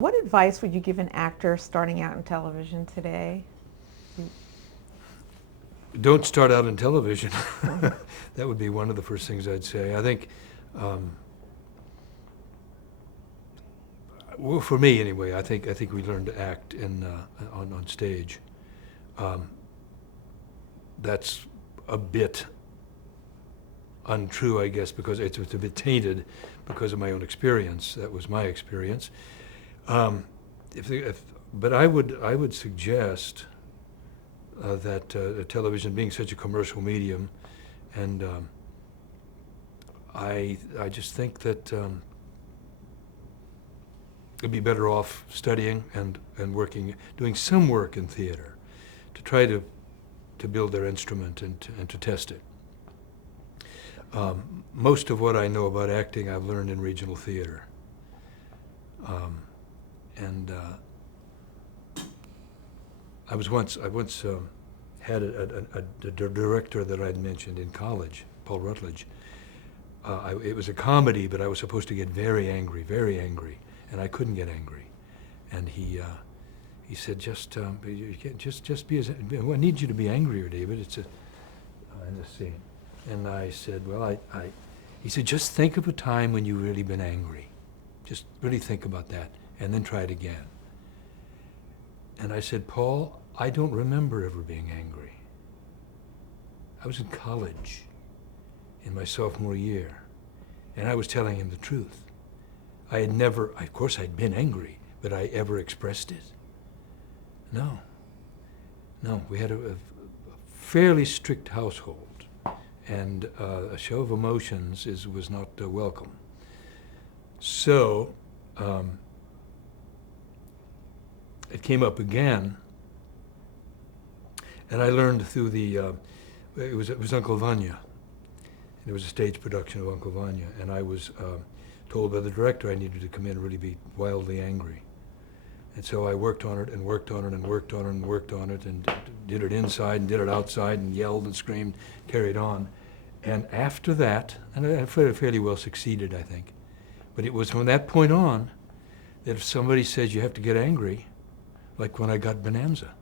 What advice would you give an actor starting out in television today? Don't start out in television. That would be one of the first things I'd say. I think, well, for me anyway, I think we learn to act on stage. That's a bit untrue, I guess, because it's a bit tainted because of my own experience. That was my experience. But I would suggest that television being such a commercial medium, and I just think that it'd be better off studying and working, doing some work in theater, to try to build their instrument and to test it. Most of what I know about acting I've learned in regional theater. I once had a director that I'd mentioned in college, Paul Rutledge. It was a comedy, but I was supposed to get very angry, and I couldn't get angry. And he said, you can't just be as. Well, I need you to be angrier, David. It's in this scene. And I said, well, he said, just think of a time when you've really been angry. Just really think about that, and then try it again. And I said, Paul, I don't remember ever being angry. I was in college in my sophomore year, and I was telling him the truth. I had never, of course I'd been angry, but I ever expressed it? No. We had a fairly strict household, and a show of emotions was not welcome. So, it came up again, and I learned through it was Uncle Vanya. It was a stage production of Uncle Vanya, and I was told by the director I needed to come in and really be wildly angry. And so I worked on it and worked on it and worked on it and worked on it and did it inside and did it outside and yelled and screamed, carried on. And after that, and I fairly well succeeded, I think, but it was from that point on that if somebody says you have to get angry, like when I got Bonanza.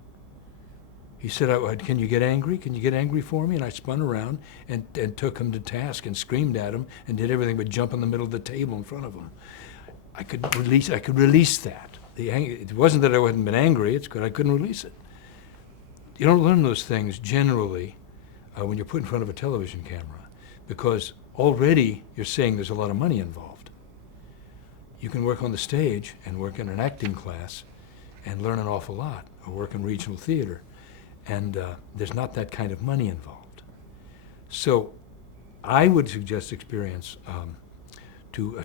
He said, can you get angry? Can you get angry for me? And I spun around and took him to task and screamed at him and did everything but jump in the middle of the table in front of him. I could release that. It wasn't that I hadn't been angry, it's because I couldn't release it. You don't learn those things generally when you're put in front of a television camera, because already you're saying there's a lot of money involved. You can work on the stage and work in an acting class and learn an awful lot, or work in regional theater, and there's not that kind of money involved. So I would suggest experience to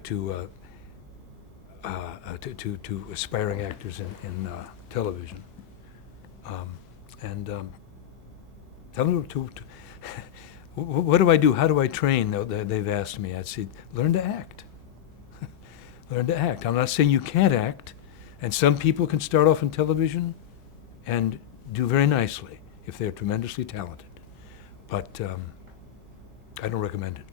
aspiring actors in television, and tell them what do I do? How do I train? They've asked me. I'd say, learn to act. Learn to act. I'm not saying you can't act. And some people can start off in television and do very nicely if they're tremendously talented. But I don't recommend it.